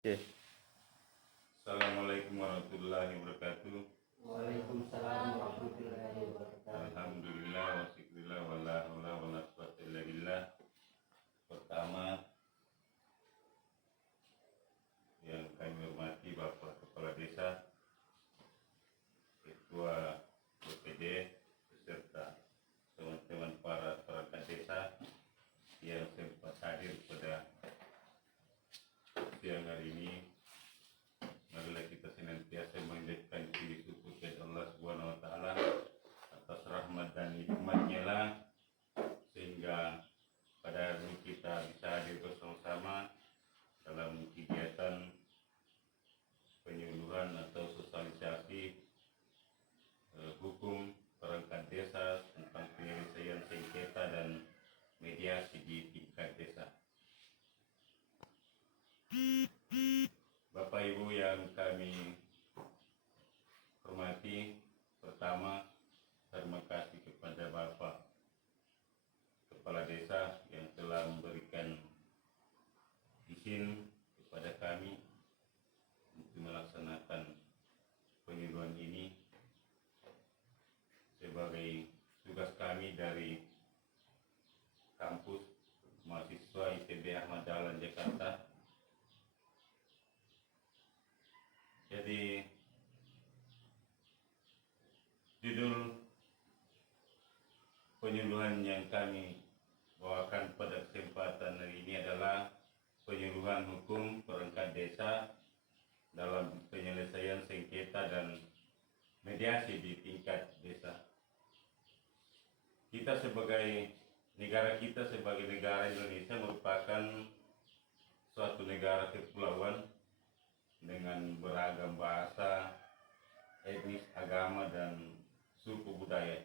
Oke. Assalamualaikum warahmatullahi wabarakatuh. Waalaikumsalam warahmatullahi wabarakatuh. Alhamdulillah wa syukurillah wa la haula wa la quwwata illa billah. Pertama, yang kami hormati Bapak Kepala Desa, Ketua BPD, beserta teman-teman para perangkat desa yang sempat hadir pada siang hari ini. Marilah kita senantiasa menjadikan diri syukur kepada Allah Subhanahu wa taala atas rahmat dan nikmat-Nya lah, sehingga pada hari ini kita bisa hadir bersama-sama dalam kegiatan penyuluhan atau sosialisasi hukum perangkat desa tentang penyelesaian sengketa dan mediasi di tingkat desa. Bapak Ibu yang kami hormati, pertama terima kasih kepada Bapak Kepala Desa yang telah memberikan izin kepada kami untuk melaksanakan penyuluhan ini sebagai tugas kami dari kampus mahasiswa ITB Ahmad Dahlan Jakarta. Jadi judul penyuluhan yang kami bawakan pada kesempatan hari ini adalah penyuluhan hukum perangkat desa dalam penyelesaian sengketa dan mediasi di tingkat desa. Negara kita sebagai negara Indonesia merupakan suatu negara kepulauan dengan beragam bahasa, etnis, agama, dan suku budaya.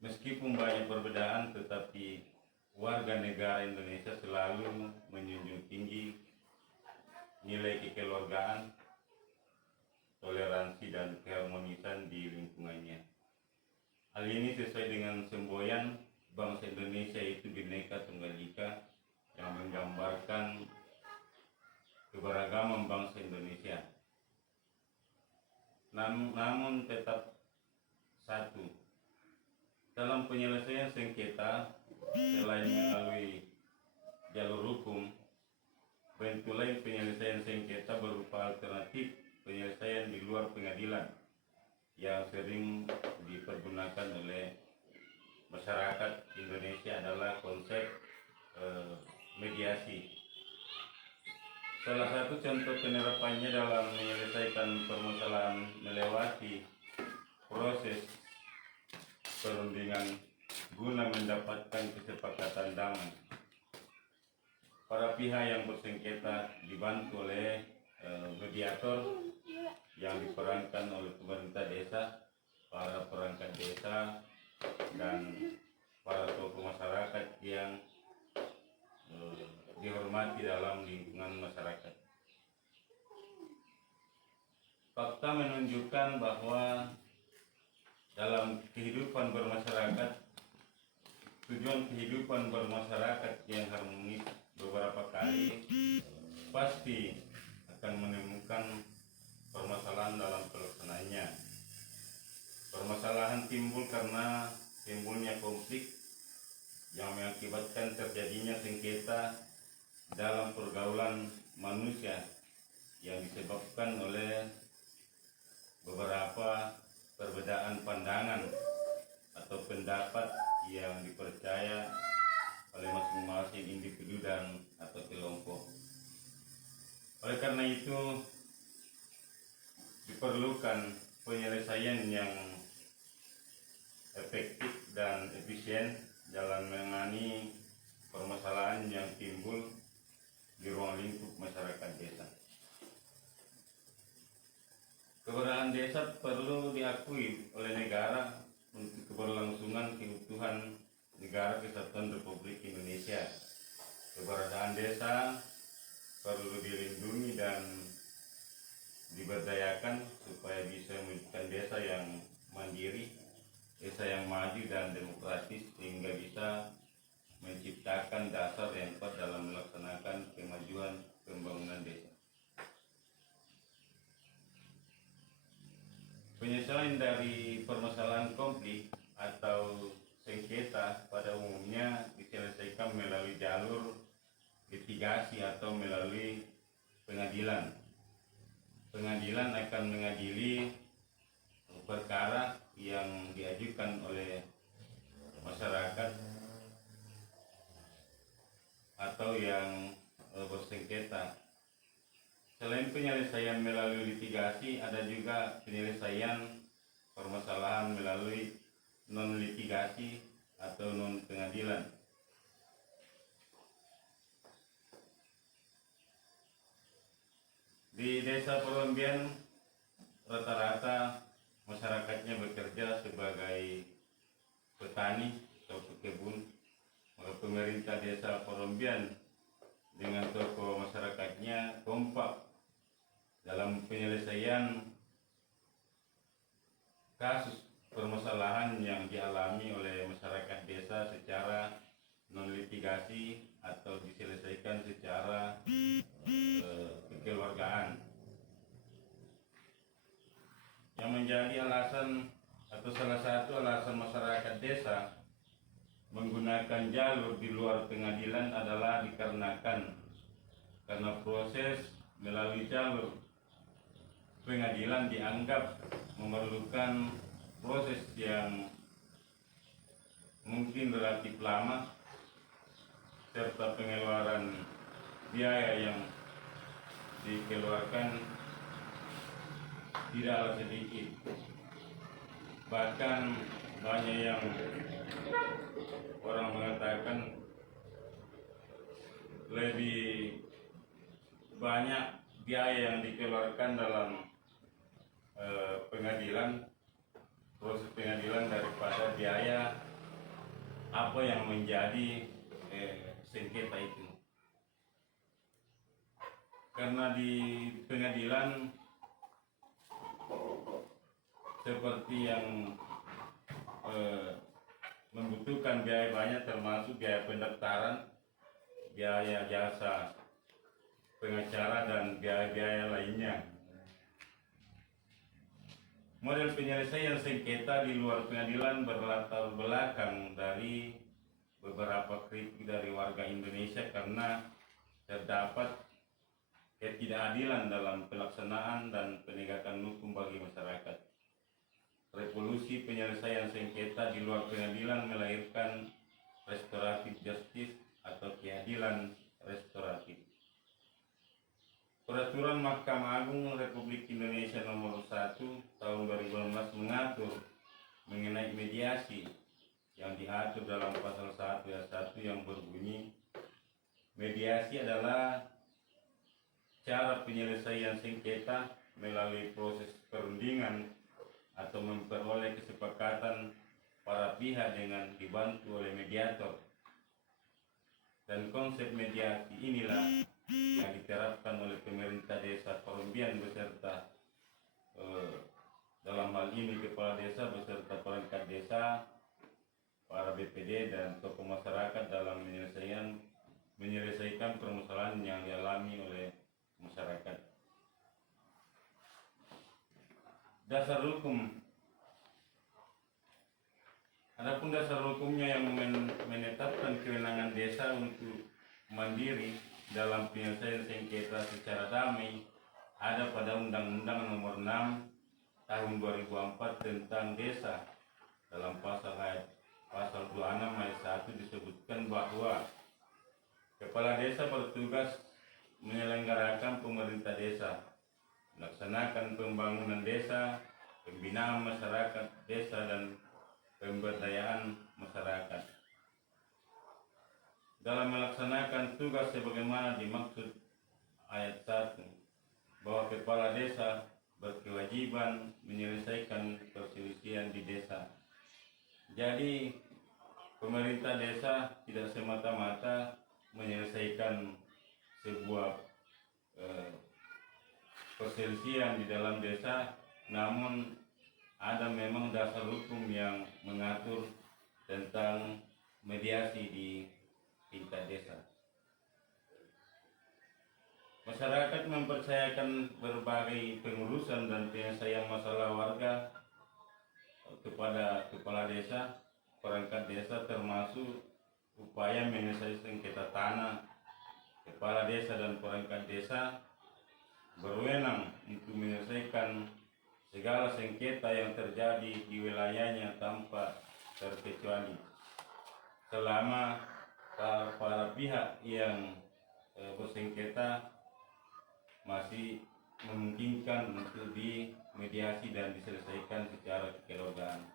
Meskipun banyak perbedaan, tetapi warga negara Indonesia selalu menjunjung tinggi nilai kekeluargaan, toleransi, dan keharmonisan di lingkungannya. Hal ini sesuai dengan semboyan bangsa Indonesia, yaitu Bhinneka Tunggal Ika, yang menggambarkan keberagaman bangsa Indonesia. Namun tetap satu, dalam penyelesaian sengketa, selain melalui jalur hukum, bentuk lain penyelesaian sengketa berupa alternatif penyelesaian di luar pengadilan yang sering dipergunakan oleh masyarakat Indonesia adalah konsep mediasi. Salah satu contoh penerapannya dalam menyelesaikan permasalahan melewati proses perundingan guna mendapatkan kesepakatan damai. Para pihak yang bersengketa dibantu oleh mediator yang diperankan oleh pemerintah desa, para perangkat desa, dan para tokoh masyarakat yang dihormati dalam lingkungan masyarakat. Fakta menunjukkan bahwa dalam kehidupan bermasyarakat, tujuan kehidupan bermasyarakat yang harmonis beberapa kali pasti akan menemukan permasalahan dalam pelaksanaannya. Permasalahan timbul karena timbulnya konflik yang mengakibatkan terjadinya sengketa dalam pergaulan manusia yang disebabkan oleh beberapa perbedaan pandangan atau pendapat yang dipercaya oleh masing-masing individu dan atau kelompok. Oleh karena itu diperlukan penyelesaian yang efektif dan efisien dalam menangani permasalahan yang timbul di ruang lingkup masyarakat desa. Keberadaan desa perlu diakui oleh negara untuk keberlangsungan keutuhan Negara Kesatuan Republik Indonesia. Keberadaan desa perlu dilindungi dan diberdayakan supaya bisa mewujudkan desa yang mandiri, desa yang maju dan demokratis, sehingga bisa menciptakan dasar yang kuat dalam melaksanakan kemajuan dari permasalahan konflik atau sengketa pada umumnya diselesaikan melalui jalur litigasi atau melalui pengadilan. Pengadilan akan mengadili perkara yang diajukan oleh masyarakat atau yang bersengketa. Selain penyelesaian melalui litigasi, ada juga penyelesaian permasalahan melalui non litigasi atau non pengadilan. Di desa Perombian rata-rata masyarakatnya bekerja sebagai petani atau pekebun. Maka pemerintah desa Perombian dengan tokoh masyarakatnya kompak dalam penyelesaian kasus permasalahan yang dialami oleh masyarakat desa secara non litigasi atau diselesaikan secara kekeluargaan. Yang menjadi alasan atau salah satu alasan masyarakat desa menggunakan jalur di luar pengadilan adalah dikarenakan karena proses melalui jalur pengadilan dianggap memerlukan proses yang mungkin relatif lama serta pengeluaran biaya yang dikeluarkan tidaklah sedikit. Bahkan banyak yang orang mengatakan lebih banyak biaya yang dikeluarkan dalam pengadilan, proses pengadilan daripada biaya apa yang menjadi sengketa itu. Karena di pengadilan seperti yang membutuhkan biaya banyak, termasuk biaya pendaftaran, biaya jasa pengacara dan biaya-biaya lainnya. Model penyelesaian sengketa di luar pengadilan berlatar belakang dari beberapa kritik dari warga Indonesia karena terdapat ketidakadilan dalam pelaksanaan dan penegakan hukum bagi masyarakat. Revolusi penyelesaian sengketa di luar pengadilan melahirkan restoratif justice atau keadilan restoratif. Peraturan Mahkamah Agung Republik Indonesia Nomor 1 Tahun 2016 mengatur mengenai mediasi yang diatur dalam pasal 1 ayat 1 yang berbunyi, mediasi adalah cara penyelesaian sengketa melalui proses perundingan atau memperoleh kesepakatan para pihak dengan dibantu oleh mediator. Dan konsep mediasi inilah yang diterapkan oleh pemerintah desa Perombian beserta dalam hal ini kepala desa beserta perangkat desa, para BPD dan tokoh masyarakat dalam menyelesaikan permasalahan yang dialami oleh masyarakat. Dasar hukum. Adapun dasar hukumnya yang menetapkan kewenangan desa untuk mandiri dalam penyelesaian sengketa secara damai ada pada Undang-Undang Nomor 6 Tahun 2004 tentang Desa. Dalam pasal 26 ayat 1 disebutkan bahwa kepala desa bertugas menyelenggarakan pemerintah desa, melaksanakan pembangunan desa, pembinaan masyarakat desa dan pemberdayaan masyarakat. Dalam melaksanakan tugas sebagaimana dimaksud ayat 1, bahwa kepala desa berkewajiban menyelesaikan perselisihan di desa. Jadi pemerintah desa tidak semata-mata menyelesaikan sebuah perselisihan di dalam desa, namun ada memang dasar hukum yang mengatur tentang mediasi di tingkat desa. Masyarakat mempercayakan berbagai pengurusan dan penyelesaian masalah warga kepada kepala desa, perangkat desa, termasuk upaya menyelesaikan sengketa tanah. Kepala desa dan perangkat desa berwenang untuk menyelesaikan segala sengketa yang terjadi di wilayahnya tanpa terkecuali, selama para pihak yang bersengketa masih memungkinkan untuk dimediasi dan diselesaikan secara kekeluargaan.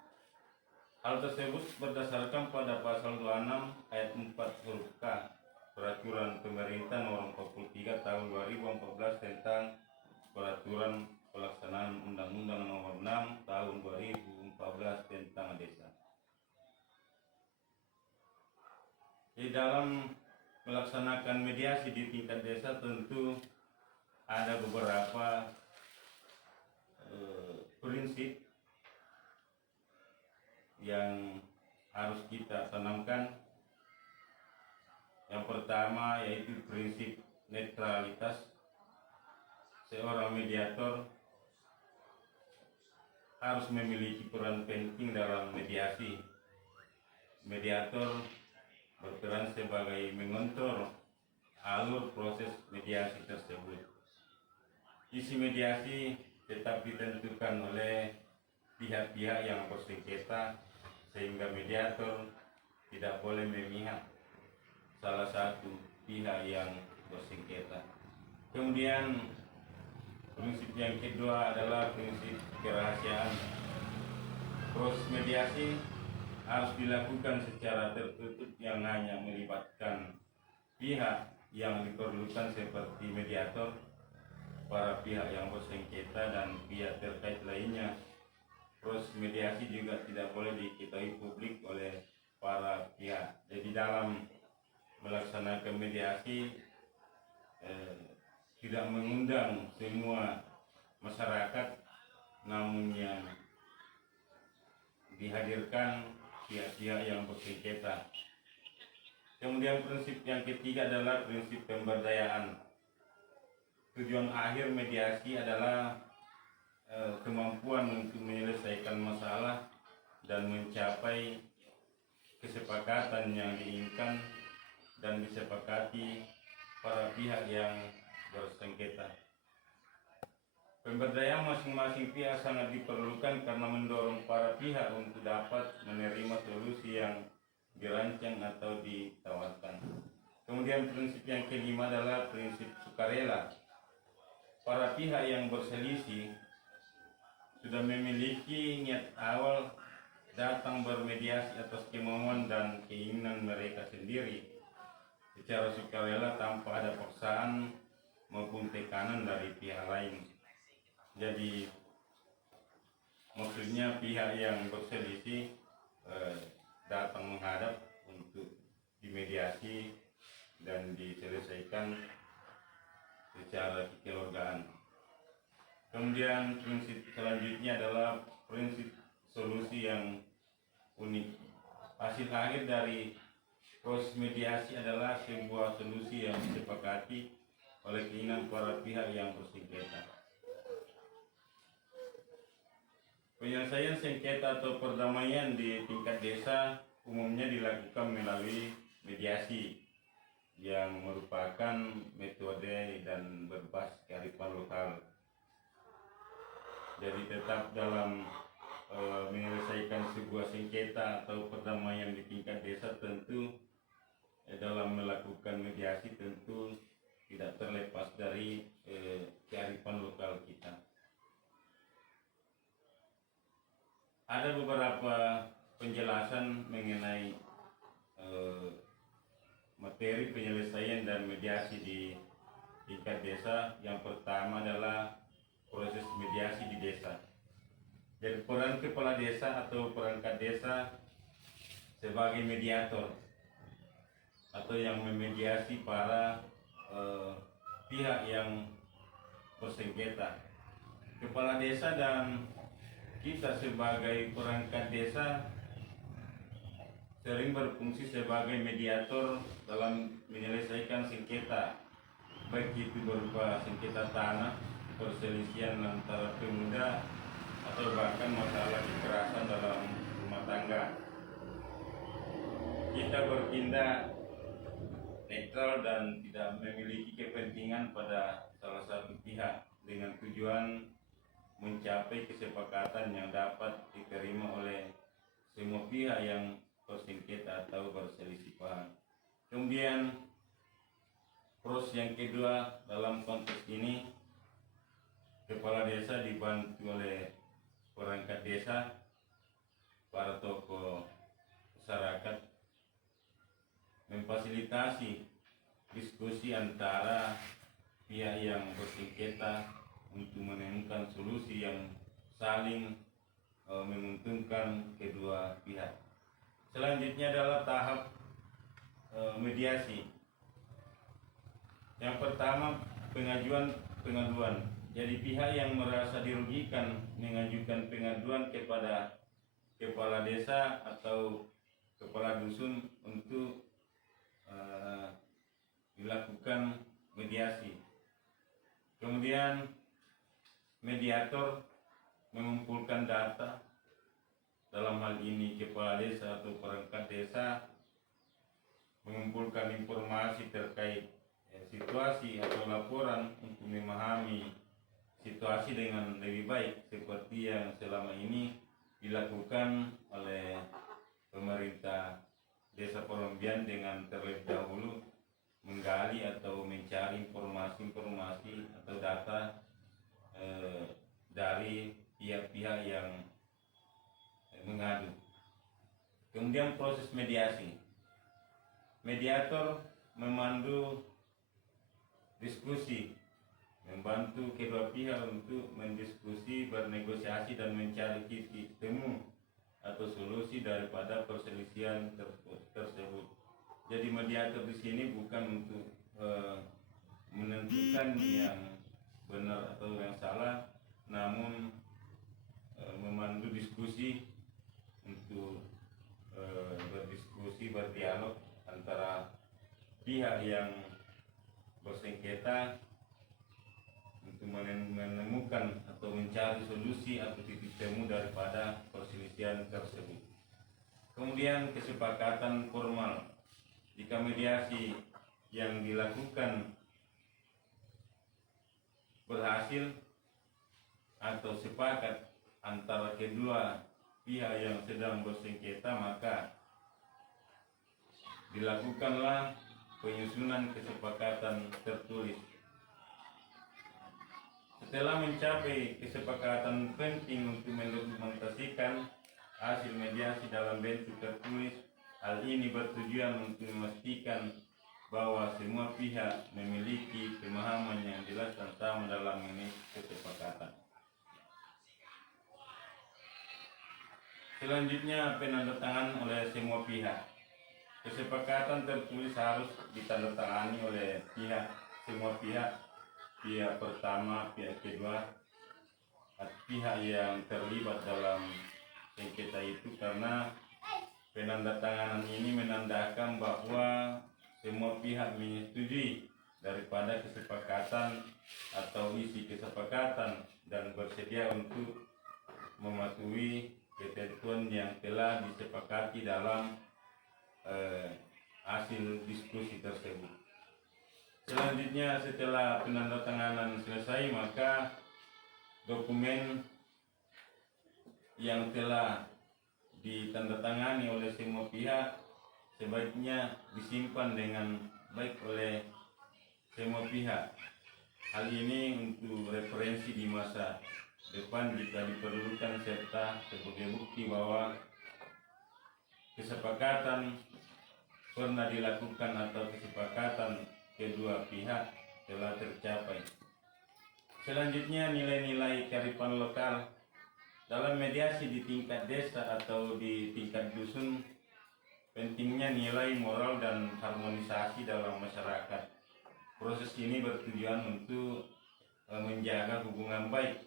Hal tersebut berdasarkan pada pasal 26 ayat 4 huruf K Peraturan Pemerintah Nomor 43 Tahun 2014 tentang Peraturan Pelaksanaan Undang-Undang Nomor 6 Tahun 2014 tentang Desa. Di dalam melaksanakan mediasi di tingkat desa tentu ada beberapa prinsip yang harus kita tanamkan. Yang pertama yaitu prinsip netralitas. Seorang mediator harus memiliki peran penting dalam mediasi. Mediator berperan sebagai mengontrol alur proses mediasi tersebut. Isi mediasi tetap ditentukan oleh pihak-pihak yang bersengketa, sehingga mediator tidak boleh memihak salah satu pihak yang bersengketa. Kemudian prinsip yang kedua adalah prinsip kerahasiaan. Proses mediasi harus dilakukan secara tertutup yang hanya melibatkan pihak yang diperlukan seperti mediator, para pihak yang bersengketa, dan pihak terkait lainnya. Proses mediasi juga tidak boleh diketahui publik oleh para pihak. Jadi dalam melaksanakan mediasi tidak mengundang semua masyarakat, namun yang dihadirkan pihak-pihak yang bersengketa. Kemudian prinsip yang ketiga adalah prinsip pemberdayaan. Tujuan akhir mediasi adalah kemampuan untuk menyelesaikan masalah dan mencapai kesepakatan yang diinginkan dan disepakati para pihak yang bersengketa. Pemberdayaan masing-masing pihak sangat diperlukan karena mendorong para pihak untuk dapat menerima solusi yang dirancang atau ditawarkan. Kemudian prinsip yang kelima adalah prinsip sukarela. Para pihak yang berselisih sudah memiliki niat awal datang bermediasi atas kemauan dan keinginan mereka sendiri secara sukarela tanpa ada paksaan maupun tekanan dari pihak lain. Jadi maksudnya pihak yang berselisih datang menghadap untuk dimediasi dan diselesaikan secara kekeluargaan. Kemudian prinsip selanjutnya adalah prinsip solusi yang unik. Hasil akhir dari proses mediasi adalah sebuah solusi yang disepakati oleh keinginan para pihak yang bersengketa. Penyelesaian sengketa atau perdamaian di tingkat desa umumnya dilakukan melalui mediasi yang merupakan metode dan berbasis kearifan lokal. Jadi tetap dalam menyelesaikan sebuah sengketa atau perdamaian di tingkat desa tentu dalam melakukan mediasi tentu tidak terlepas dari kearifan lokal kita. Ada beberapa penjelasan mengenai materi penyelesaian dan mediasi di tingkat desa. Yang pertama adalah proses mediasi di desa. Jadi peran kepala desa atau perangkat desa sebagai mediator atau yang memediasi para pihak yang bersengketa. Kepala desa dan kita sebagai perangkat desa sering berfungsi sebagai mediator dalam menyelesaikan sengketa, baik itu berupa sengketa tanah, perselisihan antara pemuda atau bahkan masalah kekerasan dalam rumah tangga. Kita bertindak netral dan tidak memiliki kepentingan pada salah satu pihak dengan tujuan mencapai kesepakatan yang dapat diterima oleh semua pihak yang bersengketa atau berselisih paham. Kemudian proses yang kedua dalam konteks ini, kepala desa dibantu oleh perangkat desa, para tokoh masyarakat memfasilitasi diskusi antara pihak yang bersengketa untuk menemukan solusi yang saling menguntungkan kedua pihak. Selanjutnya adalah tahap mediasi. Yang pertama, pengaduan. Jadi pihak yang merasa dirugikan mengajukan pengaduan kepada kepala desa atau kepala dusun untuk dilakukan mediasi. Kemudian mediator mengumpulkan data, dalam hal ini kepala desa atau perangkat desa mengumpulkan informasi terkait situasi atau laporan untuk memahami situasi dengan lebih baik, seperti yang selama ini dilakukan oleh pemerintah Desa Porombian dengan terlebih dahulu menggali atau mencari informasi atau data dari pihak-pihak yang mengadu. Kemudian proses mediasi. Mediator memandu diskusi, membantu kedua pihak untuk mendiskusi, bernegosiasi dan mencari titik temu atau solusi daripada perselisihan tersebut. Jadi mediator di sini bukan untuk menentukan yang benar atau yang salah, namun memandu diskusi untuk berdiskusi, berdialog antara pihak yang bersengketa untuk menemukan atau mencari solusi atau titik temu daripada perselisihan tersebut. Kemudian kesepakatan formal. Jika mediasi yang dilakukan berhasil atau sepakat antara kedua pihak yang sedang bersengketa, maka dilakukanlah penyusunan kesepakatan tertulis. Setelah mencapai kesepakatan penting untuk mendokumentasikan hasil mediasi dalam bentuk tertulis, hal ini bertujuan untuk memastikan bahwa semua pihak memiliki pemahaman yang jelas dan sama dalam kesepakatan. Selanjutnya, penandatangan oleh semua pihak. Kesepakatan tertulis harus ditandatangani oleh semua pihak. Pihak pertama, pihak kedua, pihak yang terlibat dalam sengketa itu, karena penandatanganan ini menandakan bahwa semua pihak menyetujui daripada kesepakatan atau isi kesepakatan dan bersedia untuk mematuhi ketentuan yang telah disepakati dalam hasil diskusi tersebut. Selanjutnya, setelah penandatanganan selesai, maka dokumen yang telah ditandatangani oleh semua pihak sebaiknya disimpan dengan baik oleh semua pihak. Hal ini untuk referensi di masa depan jika diperlukan, serta sebagai bukti bahwa kesepakatan pernah dilakukan atau kesepakatan kedua pihak telah tercapai. Selanjutnya, nilai-nilai kearifan lokal. Dalam mediasi di tingkat desa atau di tingkat dusun, pentingnya nilai moral dan harmonisasi dalam masyarakat. Proses ini bertujuan untuk menjaga hubungan baik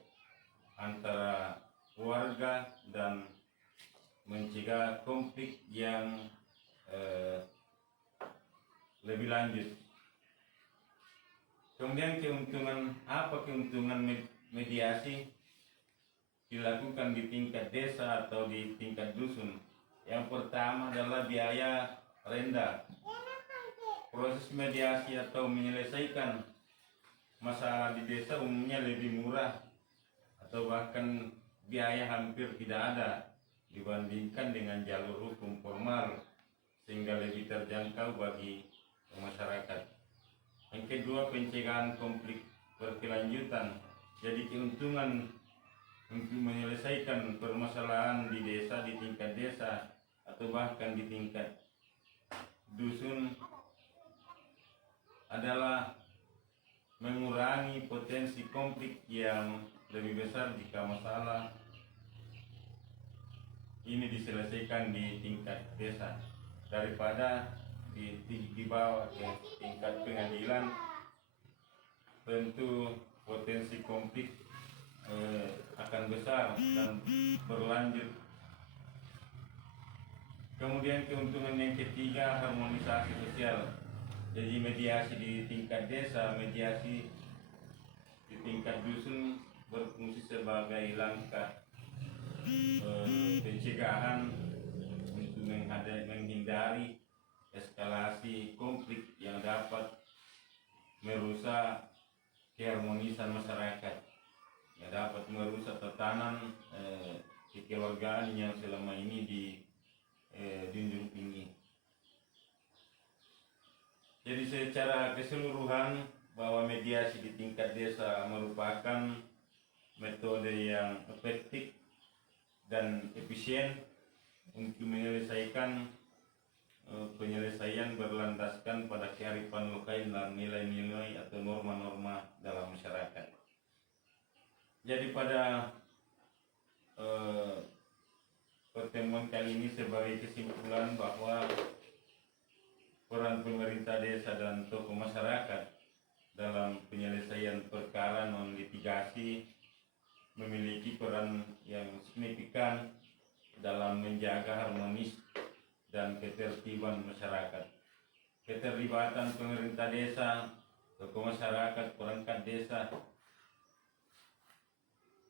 antara warga dan mencegah konflik yang lebih lanjut. Kemudian keuntungan mediasi? dilakukan di tingkat desa atau di tingkat dusun. Yang pertama adalah biaya rendah. Proses mediasi atau menyelesaikan masalah di desa umumnya lebih murah atau bahkan biaya hampir tidak ada dibandingkan dengan jalur hukum formal, sehingga lebih terjangkau bagi masyarakat. Yang kedua, pencegahan konflik berkelanjutan. Jadi keuntungan untuk menyelesaikan permasalahan di desa, di tingkat desa atau bahkan di tingkat dusun adalah mengurangi potensi konflik yang lebih besar jika masalah ini diselesaikan di tingkat desa daripada dibawa ke tingkat pengadilan. Tentu potensi konflik akan besar dan berlanjut. Kemudian keuntungan yang ketiga, harmonisasi sosial. Jadi mediasi di tingkat desa, mediasi di tingkat dusun berfungsi sebagai langkah pencegahan untuk menghindari eskalasi konflik yang dapat merusak keharmonisan masyarakat, yang dapat merusak tatanan kekeluargaan yang selama ini dijunjung tinggi. Jadi secara keseluruhan bahwa mediasi di tingkat desa merupakan metode yang efektif dan efisien untuk menyelesaikan penyelesaian berlandaskan pada kearifan lokal dan nilai-nilai atau norma-norma dalam masyarakat. Jadi pada pertemuan kali ini sebagai kesimpulan bahwa peran pemerintah desa dan tokoh masyarakat dalam penyelesaian perkara non litigasi memiliki peran yang signifikan dalam menjaga harmonis dan ketertiban masyarakat. Keterlibatan pemerintah desa, tokoh masyarakat, perangkat desa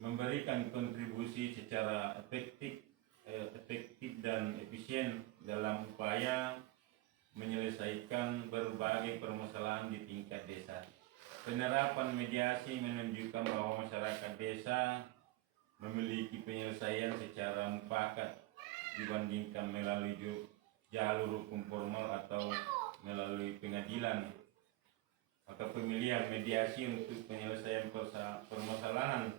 memberikan kontribusi secara efektif dan efisien dalam upaya menyelesaikan berbagai permasalahan di tingkat desa. Penerapan mediasi menunjukkan bahwa masyarakat desa memiliki penyelesaian secara mufakat dibandingkan melalui jalur hukum formal atau melalui pengadilan. Maka pemilihan mediasi untuk penyelesaian permasalahan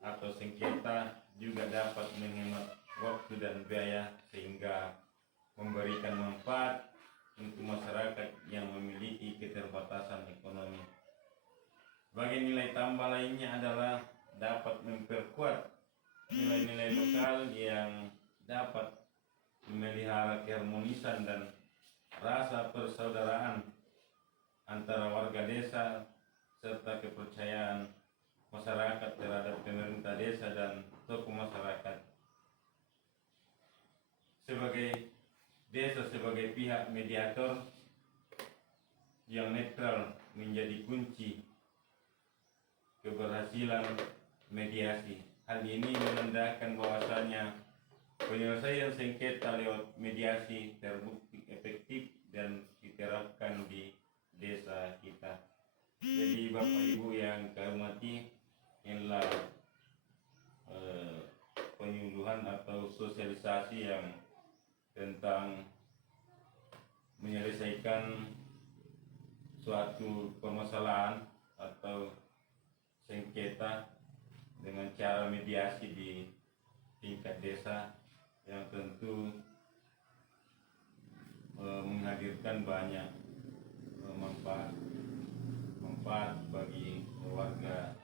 atau sengketa juga dapat menghemat waktu dan biaya sehingga memberikan manfaat untuk masyarakat yang memiliki keterbatasan ekonomi. Bagi nilai tambah lainnya adalah dapat memperkuat nilai-nilai lokal yang dapat memelihara keharmonisan dan rasa persaudaraan antara warga desa serta kepercayaan masyarakat terhadap pemerintah desa dan tokoh masyarakat. Sebagai desa sebagai pihak mediator yang netral menjadi kunci keberhasilan mediasi. Hal ini menandakan bahwasanya penyelesaian sengketa lewat mediasi terbukti efektif dan diterapkan di desa kita. Jadi Bapak Ibu yang kami hormati, inilah penyuluhan atau sosialisasi yang tentang menyelesaikan suatu permasalahan atau sengketa dengan cara mediasi di tingkat desa yang tentu menghadirkan banyak manfaat bagi warga